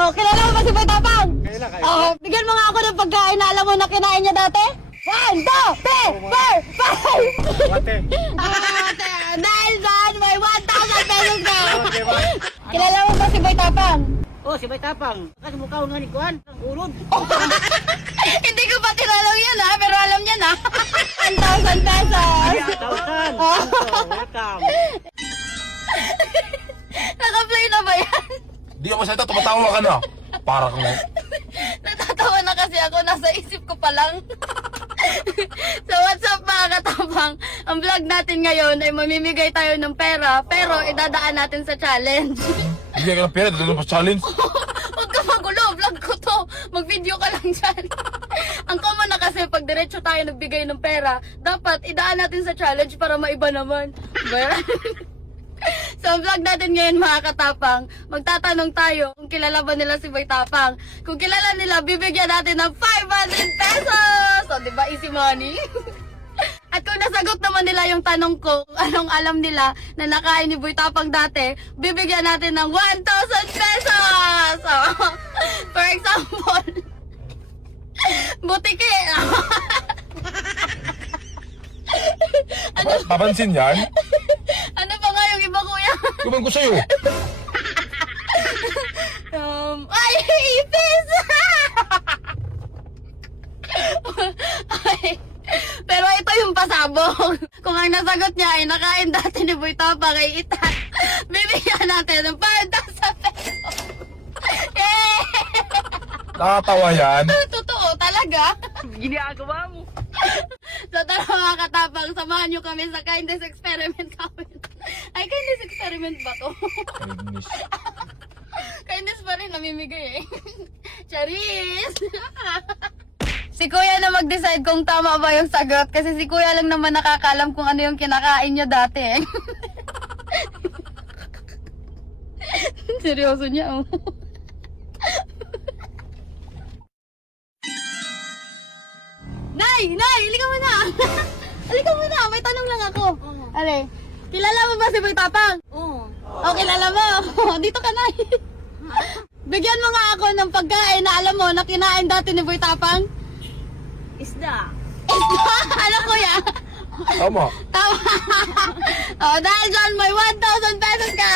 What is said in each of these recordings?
Oh, kilala mo ba si Boy Tapang? Kailan kayo? Oh, bigyan mo nga ako ng pagkain na alam mo na kinain niya dati. 1, 2, 3, 4, 5! Ate. Dahil saan may 1,000 pesos ka! Okay ba? Kilala mo ba si Boy Tapang? Oh, si Bay Tapang. Kasi mukha nga ni Kuan. Ang ulod. Hindi ko pa tinanong yan ha, pero alam niya na. 1,000 pesos! 1,000. Oh. Welcome. Naka-play na ba yan? Di ako salita, tumatawa ka na. Para kang Natatawa na kasi ako, nasa isip ko pa lang. So what's up mga katapang? Ang vlog natin ngayon ay mamimigay tayo ng pera, pero idadaan natin sa challenge. Bigyan ka ng pera, dito pa challenge. Huwag ka magulo, vlog ko to. Mag-video ka lang dyan. Ang common na kasi pag diretso tayo nagbigay ng pera, dapat idaan natin sa challenge para maiba naman. Diba? So, ang vlog natin ngayon mga katapang, magtatanong tayo kung kilala ba nila si Boy Tapang. Kung kilala nila, bibigyan natin ng 500 pesos! So, di ba easy money? At kung nasagot naman nila yung tanong ko, kung anong alam nila na nakain ni Boy Tapang dati, bibigyan natin ng 1,000 pesos! So, for example, butike. Papansin yan? Ano pa nga yung iba, kuya? Kuman ko sa'yo. Ay, ipis! Ay, pero ito yung pasabog. Kung ang nasagot niya ay nakain dati ni Boy Tapang ay itat, bibigyan natin ng 5,000 pesos. Yay! Nakatawa yan. Totoo talaga. Ginagawa mo. So tara mga katapang, samahan nyo kami sa kindness experiment namin. Ay, kindness experiment ba to? Kindness. Kindness pa rin, namimigay eh. Charis! Si Kuya na mag-decide kung tama ba yung sagot kasi si Kuya lang naman nakakaalam kung ano yung kinakain niya dati eh. Seryoso niya oh. Nay! Nay! Halika mo na! Halika mo na! May tanong lang ako. Ale, kilala mo ba si Boy Tapang? Oo. Oh, kilala mo. Dito ka na. Bigyan mo nga ako ng pagkain na alam mo na kinain dati ni Boy Tapang. Isda. Ano kuya? Tama. Tama. Oh, dahil dyan may 1,000 pesos ka.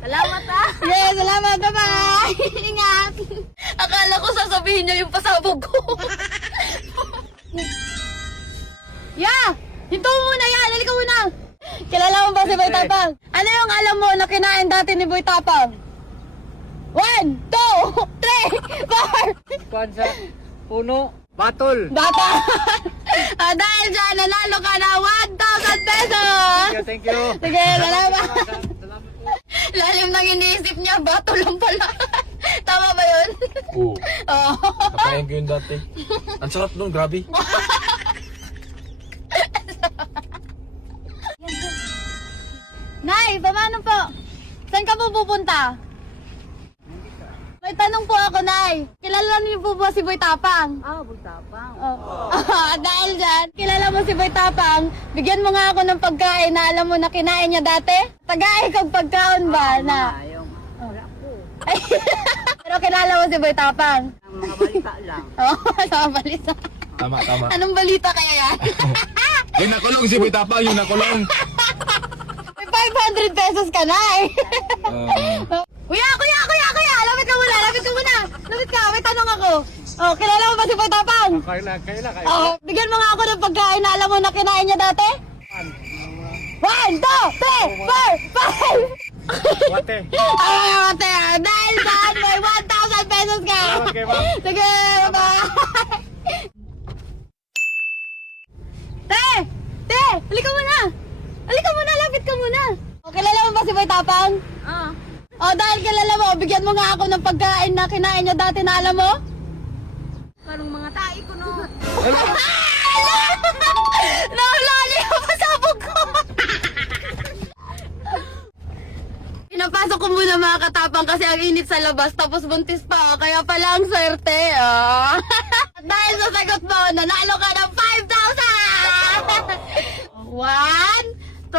Salamat ah. Yes, salamat. Bye-bye. Ingat. Akala ko sasabihin niya yung pasabog ko. Yeah! Hinto mo muna yan. Halika muna. Kilala mo ba si Boy Tapang? Ano yung alam mo na kinain dati ni Boy Tapang? 1, 2, 3, 4. Kuan sa puno. Batol. Bata! Dahil dyan, nanalo ka na 1,000 pesos! Thank you. Sige, salamat. Salamat po. Lalim nang iniisip niya, bato lang pala. Tama ba yun? Oo. Oo. Nakain ko yun dati. Ang sarap nun, grabe. Nay, paano po? Saan ka po pupunta? May tanong po ako, Nay. Kilala niyo po ba si Boy Tapang? Ah, Boy Tapang. Oh. Dahil dyan, kilala mo si Boy Tapang, bigyan mo nga ako ng pagkain na alam mo na kinain niya dati. Tagay kang pagkaon ba na? Yung wala po. Pero kilala mo si Boy Tapang. Ang mga balita lang. Oo, sa balita. Tama, tama. Anong balita kaya yan? Yung nakulong si Boy Tapang, yung nakulong. May 500 pesos ka na eh. Kuya! Lapit ka muna! Lapit ka! May tanong ako. Oh, kilala mo ba si Boy Tapang? Kailan kayo? Oh, bigyan mo nga ako ng pagkain na alam mo na kinain niya dati. 1, 2, 3, 4, 5! Ate. Ay, ate, dahil saan may 1,000 pesos ka? Okay ba? Sige, bye! Te! Halika muna! Lapit ka muna! O, kilala mo ba si Boy Tapang? Ah. O, dahil kilala mo, bigyan mo nga ako ng pagkain na kinain niya dati na alam mo? Parang mga tae ko no. Nahulali ako pasabog ko! Pinapasok ko muna mga katapang kasi ang init sa labas tapos buntis pa kaya pala ang swerte. Oh. At dahil sa sagot mo, nanalo ka ng 5,000! 1, 2,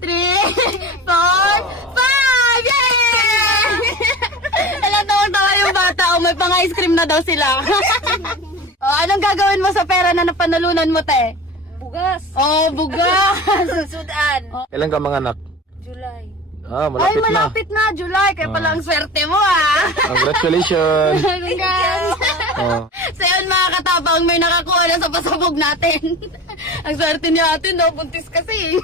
3, 4, 5! Yay! Alam na daw, may pang-ice cream na daw sila. Anong gagawin mo sa pera na napanalunan mo, te? Bugas. Bugas! Sudan. Ilan ka mga anak? July. Ah, Ay, malapit na. malapit na, July. Kaya pala ang swerte mo, ah. Congratulations. Congrats. Oh. So yun mga katabang, may nakakuha na sa pasabog natin. Ang swerte niya atin, no? Buntis kasi.